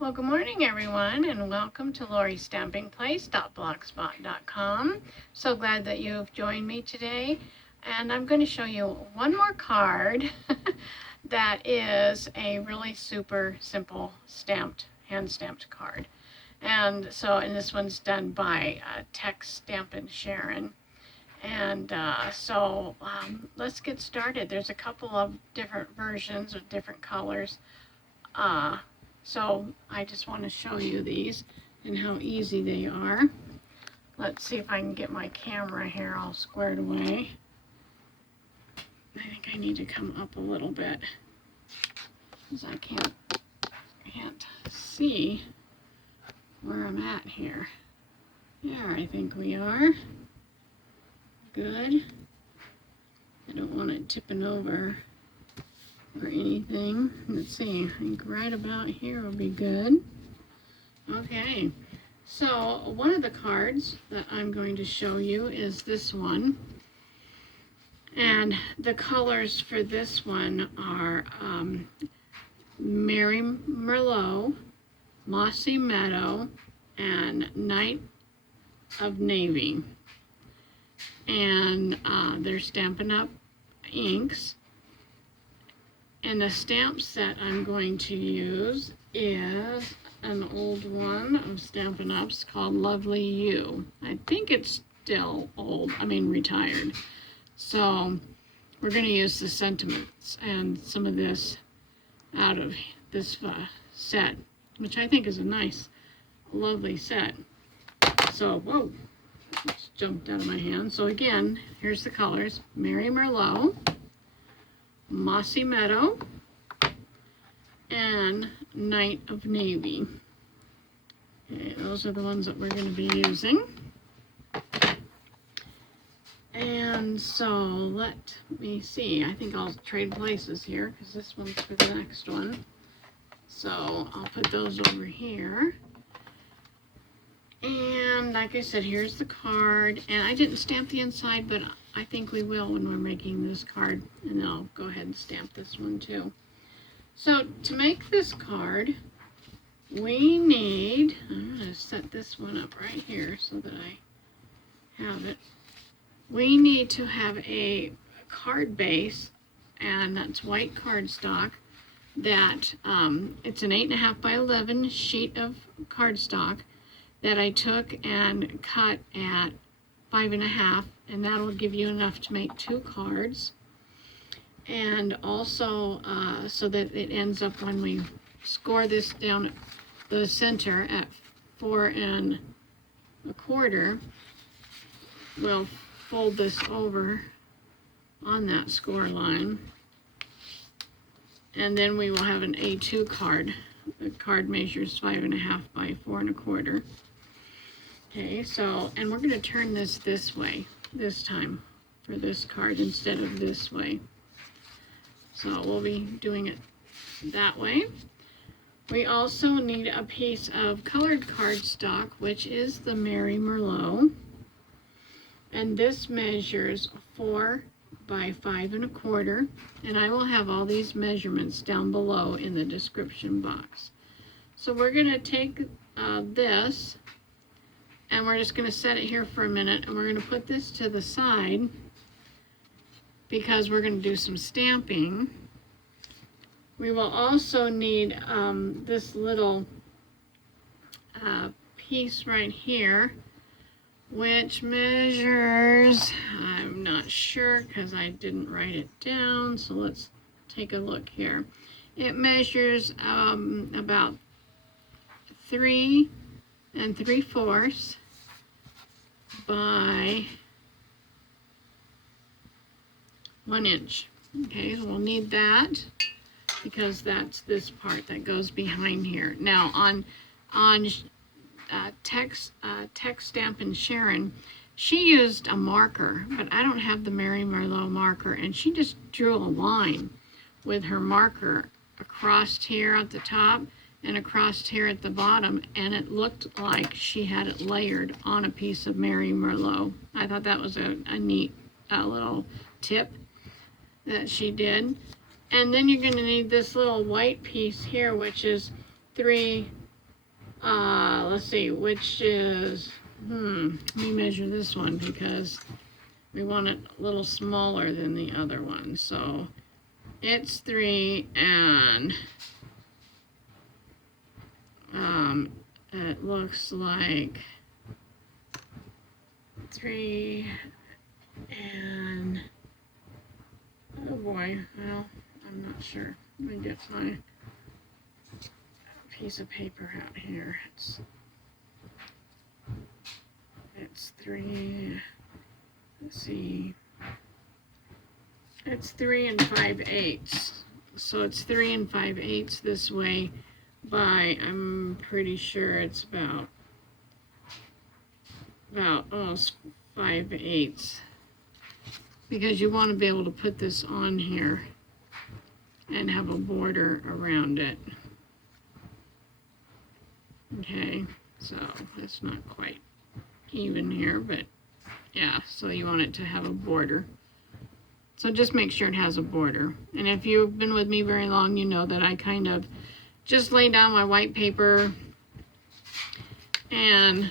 Well, good morning, everyone, and welcome to Lori's Stamping Place.blogspot.com. So glad that you've joined me today, and I'm going to show you one more card that is a really super simple hand stamped card. And this one's done by Tx Stampin Sharon. And let's get started. There's a couple of different versions with different colors. So I just want to show you these and how easy they are. Let's see if I can get my camera here all squared away. I think I need to come up a little bit because I can't see where I'm at here. There, I think we are. Good. I don't want it tipping over or anything. Let's see, I think right about here will be good. Okay, so one of the cards that I'm going to show you is this one. And the colors for this one are Merlot, Mossy Meadow, and Night of Navy. And they're Stampin' Up! Inks. And the stamp set I'm going to use is an old one of Stampin' Up's called Lovely You. I think it's still old, retired. So we're going to use the sentiments and some of this out of this set, which I think is a nice, lovely set. So, whoa, it's jumped out of my hand. So again, here's the colors. Merlot, Mossy Meadow, and Night of Navy. Okay, those are the ones that we're going to be using. And so let me see. I think I'll trade places here because this one's for the next one. So I'll put those over here. And like I said, here's the card. And I didn't stamp the inside, but I think we will when we're making this card. And I'll go ahead and stamp this one too. So to make this card, we need, I'm going to set this one up right here so that I have it. We need to have a card base, and that's white cardstock. That it's an 8.5 by 11 sheet of cardstock that I took and cut at 5.5, and that'll give you enough to make 2 cards. And also so that it ends up, when we score this down the center at 4 1/4, we'll fold this over on that score line, and then we will have an A2 card. The card measures 5.5 by 4 1/4. Okay, so, and we're going to turn this way this time for this card instead of this way. So we'll be doing it that way. We also need a piece of colored cardstock, which is the Merlot. And this measures 4 by 5 1/4. And I will have all these measurements down below in the description box. So we're going to take this, and we're just going to set it here for a minute, and we're going to put this to the side because we're going to do some stamping. We will also need this little piece right here, which measures, I'm not sure because I didn't write it down, so let's take a look here. It measures about 3 3/4 by 1 inch. Okay, so we'll need that because that's this part that goes behind here. Now on Tx Stampin Sharon, she used a marker, but I don't have the Merlot marker, and she just drew a line with her marker across here at the top and across here at the bottom, and it looked like she had it layered on a piece of Merlot. I thought that was a neat little tip that she did. And then you're going to need this little white piece here, which is 3 Let's see, which is, let me measure this one because we want it a little smaller than the other one. So it's 3 and it looks like 3 and, oh boy, well, I'm not sure. Let me get my piece of paper out here. It's 3, let's see, it's 3 5/8. So it's 3 5/8 this way by, I'm pretty sure it's about almost 5/8, because you want to be able to put this on here and have a border around it. Okay, so it's not quite even here, but yeah, so you want it to have a border. So just make sure it has a border. And if you've been with me very long, you know that I kind of just lay down my white paper and,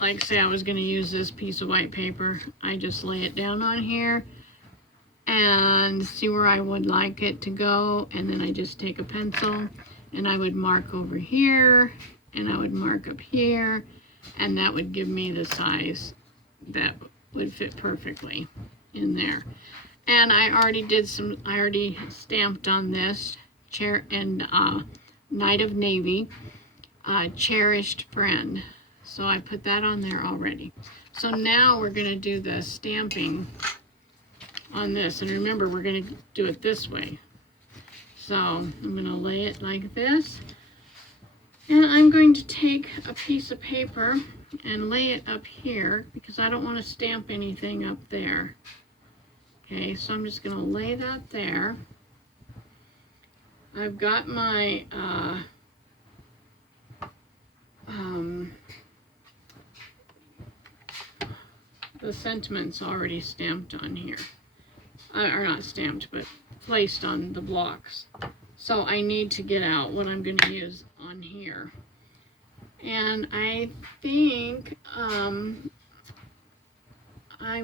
like, say I was going to use this piece of white paper, I just lay it down on here and see where I would like it to go, and then I just take a pencil and I would mark over here and I would mark up here, and that would give me the size that would fit perfectly in there. And I already stamped on this Night of Navy, cherished friend. So I put that on there already. So now we're going to do the stamping on this. And remember, we're going to do it this way. So I'm going to lay it like this. And I'm going to take a piece of paper and lay it up here because I don't want to stamp anything up there. Okay, so I'm just going to lay that there. I've got my the sentiments already stamped on here. Or not stamped, but placed on the blocks. So I need to get out what I'm going to use on here. And I think I'm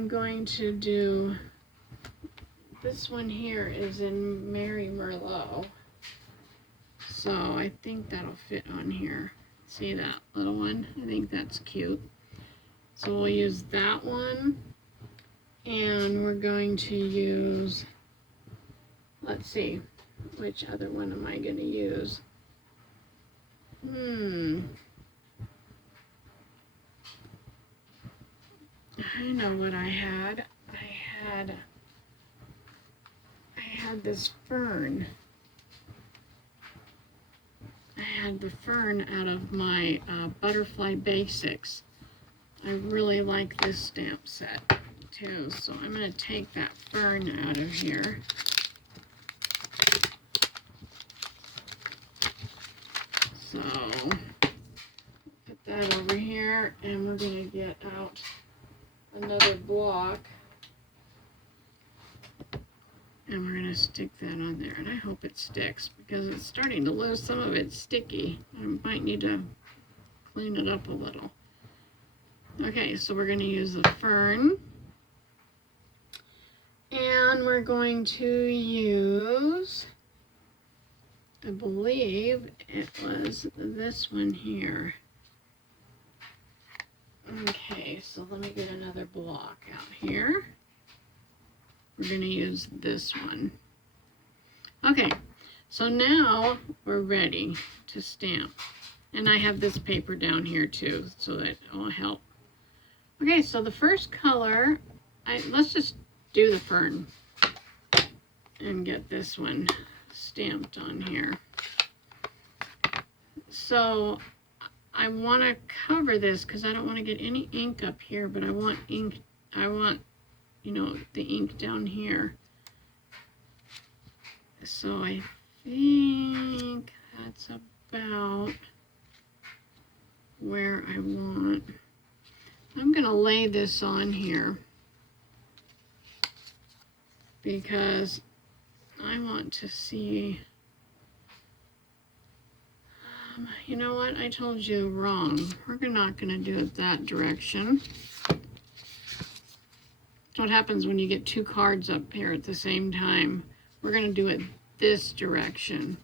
going to do, this one here is in Mary Merlot. So I think that'll fit on here. See that little one? I think that's cute. So we'll use that one. And we're going to use, let's see, which other one am I going to use? I know what I had. I had this fern. I had the fern out of my Butterfly Basics. I really like this stamp set too, so I'm going to take that fern out of here. So put that over here, and we're going to get out another block, and we're going to stick that on there, and I hope it sticks because it's starting to lose some of its sticky. I might need to clean it up a little. Okay, so we're going to use the fern, and we're going to use, I believe it was this one here. Okay, so let me get another block out here. We're going to use this one. Okay, so now we're ready to stamp. And I have this paper down here too, so that will help. Okay, so the first color, let's just do the fern and get this one stamped on here. So I want to cover this because I don't want to get any ink up here, but I want ink, you know, the ink down here. So I think that's about where I want. I'm going to lay this on here because I want to see, You know what? I told you wrong. We're not going to do it that direction. That's what happens when you get two cards up here at the same time. We're going to do it this direction.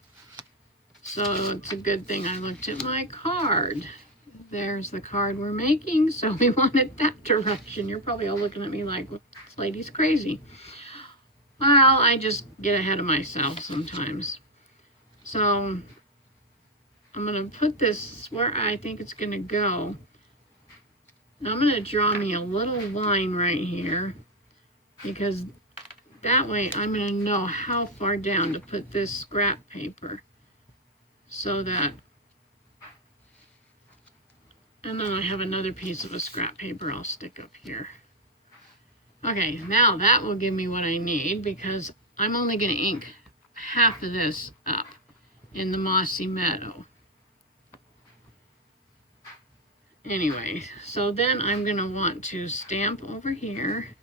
So it's a good thing I looked at my card. There's the card we're making, so we want it that direction. You're probably all looking at me like, well, this lady's crazy. Well, I just get ahead of myself sometimes. So I'm going to put this where I think it's going to go. Now I'm going to draw me a little line right here, because that way I'm going to know how far down to put this scrap paper, so that, and then I have another piece of a scrap paper I'll stick up here. Okay, now that will give me what I need, because I'm only going to ink half of this up in the Mossy Meadow. Anyway, so then I'm going to want to stamp over here.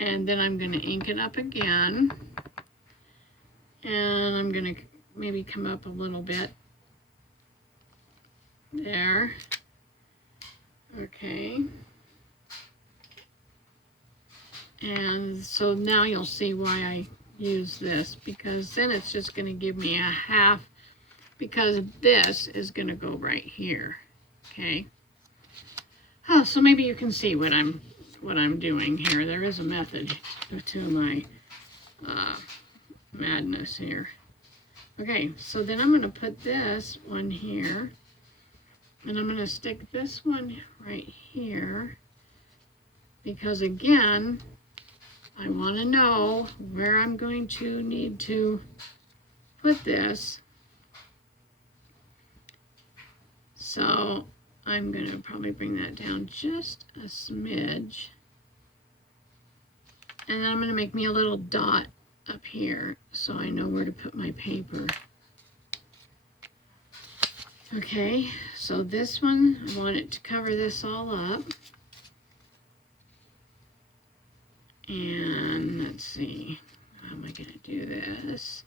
And then I'm going to ink it up again. And I'm going to maybe come up a little bit. There. Okay. And so now you'll see why I use this, because then it's just going to give me a half, because this is going to go right here. Okay. Oh, so maybe you can see what I'm doing here. There is a method to my madness here. Okay, so then I'm going to put this one here, and I'm going to stick this one right here, because again, I want to know where I'm going to need to put this. So I'm going to probably bring that down just a smidge. And then I'm going to make me a little dot up here so I know where to put my paper. Okay, so this one, I want it to cover this all up. And let's see, how am I going to do this?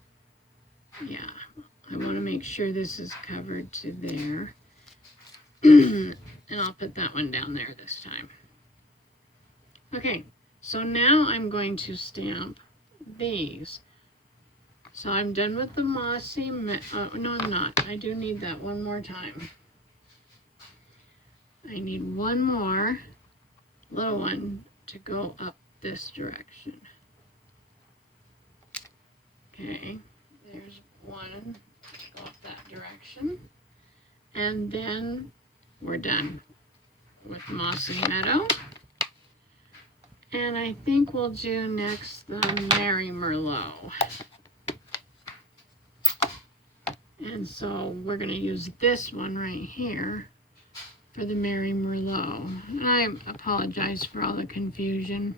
Yeah, I want to make sure this is covered to there. And I'll put that one down there this time. Okay, so now I'm going to stamp these. So I'm done with the Mossy Meadow. No, I'm not. I do need that one more time. I need one more little one to go up this direction. Okay, there's one to go up that direction. And then we're done with Mossy Meadow. And I think we'll do next the Merry Merlot. And so we're going to use this one right here for the Merry Merlot. And I apologize for all the confusion.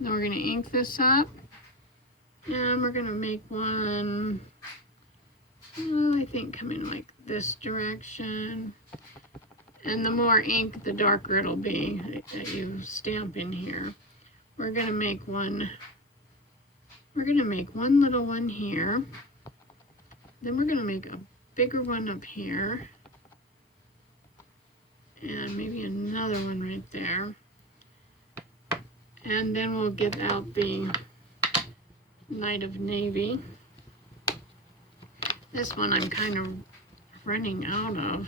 Then we're going to ink this up. And we're going to make one, I think, coming like this direction. And the more ink, the darker it'll be that you stamp in here. We're going to make one little one here. Then we're going to make a bigger one up here. And maybe another one right there. And then we'll get out the Night of Navy. This one I'm kind of running out of.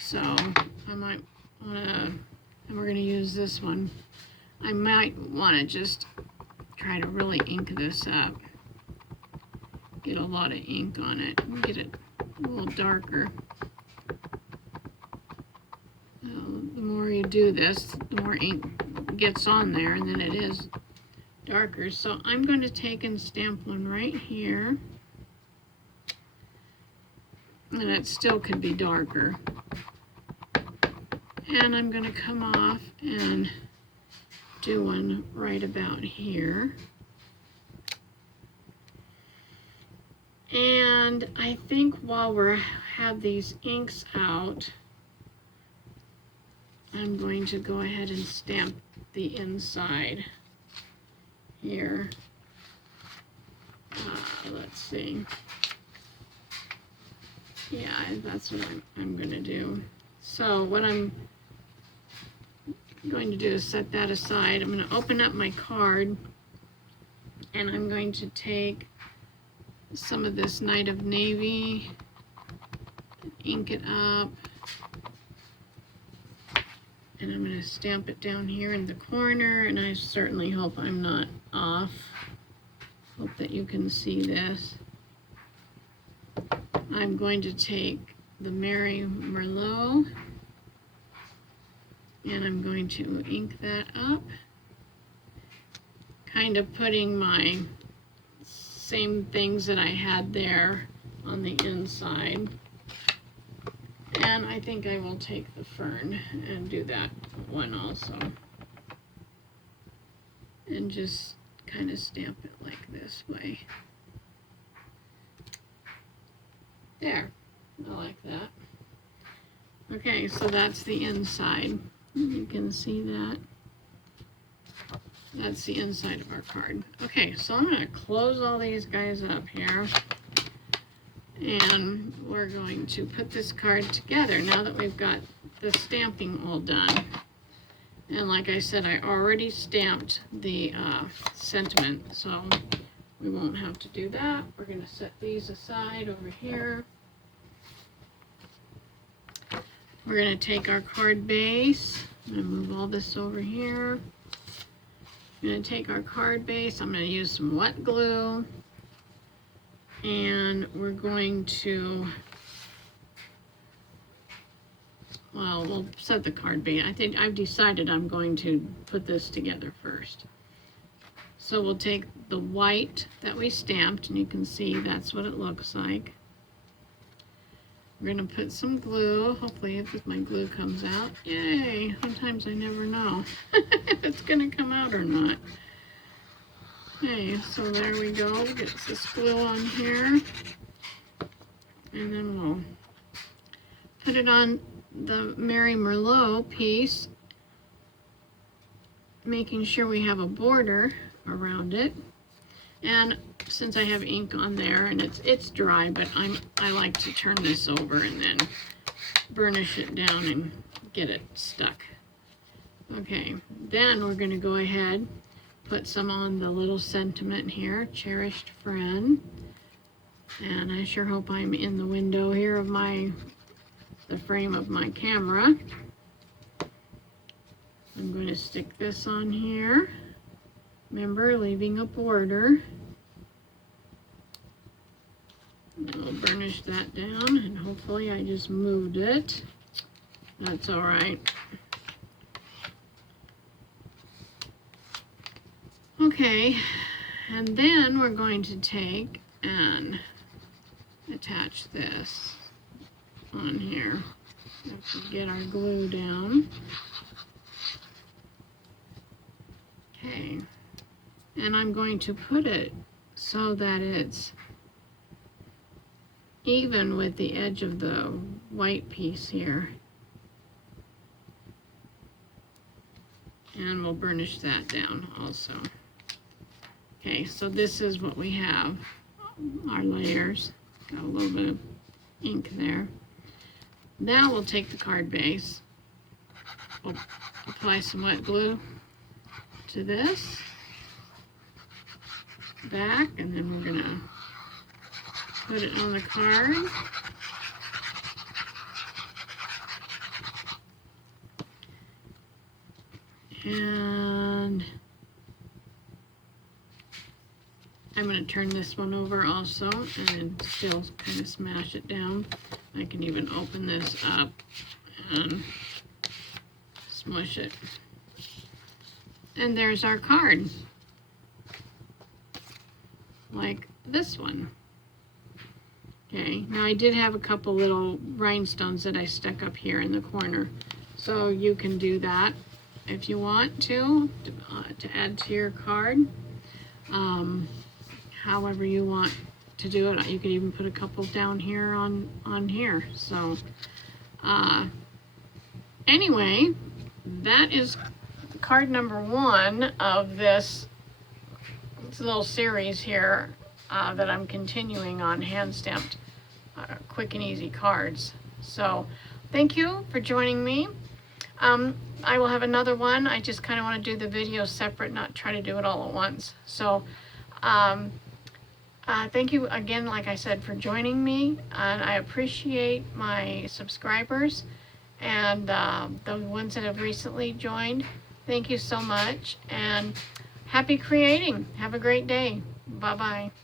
So I might want to, and we're going to use this one. I might want to just try to really ink this up. Get a lot of ink on it and get it a little darker. The more you do this, the more ink gets on there, and then it is darker. So I'm going to take and stamp one right here. And it still could be darker. And I'm going to come off and do one right about here. And I think while we have these inks out, I'm going to go ahead and stamp the inside. here. Let's see. Yeah, that's what I'm going to do. So what I'm going to do is set that aside. I'm going to open up my card, and I'm going to take some of this Night of Navy, ink it up, and I'm going to stamp it down here in the corner, and I certainly hope I'm not off. Hope that you can see this. I'm going to take the Merlot, and I'm going to ink that up, kind of putting my same things that I had there on the inside. And I think I will take the fern and do that one also. And just kind of stamp it like this way. There, I like that. Okay, so that's the inside. You can see that. That's the inside of our card. Okay, so I'm going to close all these guys up here. And we're going to put this card together now that we've got the stamping all done. And like I said, I already stamped the sentiment, so we won't have to do that. We're going to set these aside over here. We're going to take our card base. I'm going to move all this over here. I'm going to take our card base. I'm going to use some wet glue. And we're going to, well, we'll set the card base. I think I've decided I'm going to put this together first. So we'll take the white that we stamped, and you can see that's what it looks like. We're going to put some glue. Hopefully if my glue comes out. Yay! Sometimes I never know if it's going to come out or not. Okay, so there we go. Get this glue on here. And then we'll put it on the Mary Merlot piece, making sure we have a border around it. And since I have ink on there, and it's dry, but I like to turn this over and then burnish it down and get it stuck. Okay, then we're going to go ahead, put some on the little sentiment here, cherished friend. And I sure hope I'm in the window here of the frame of my camera. I'm going to stick this on here. Remember, leaving a border. I'll burnish that down, and hopefully I just moved it. That's all right. Okay, and then we're going to take and attach this on here. Have to get our glue down. Okay, and I'm going to put it so that it's even with the edge of the white piece here. And we'll burnish that down also. Okay, so this is what we have, our layers. Got a little bit of ink there. Now we'll take the card base. We'll apply some wet glue to this, back, and then we're gonna put it on the card. And I'm going to turn this one over also and still kind of smash it down. I can even open this up and smush it. And there's our card. Like this one. Okay, now I did have a couple little rhinestones that I stuck up here in the corner. So you can do that if you want to add to your card. However you want to do it. You could even put a couple down here on here. So anyway, that is card number 1 of this little series here that I'm continuing on hand stamped quick and easy cards. So thank you for joining me. I will have another one. I just kind of want to do the video separate, not try to do it all at once. So thank you again, like I said, for joining me, and I appreciate my subscribers and the ones that have recently joined. Thank you so much, and happy creating. Have a great day. Bye-bye.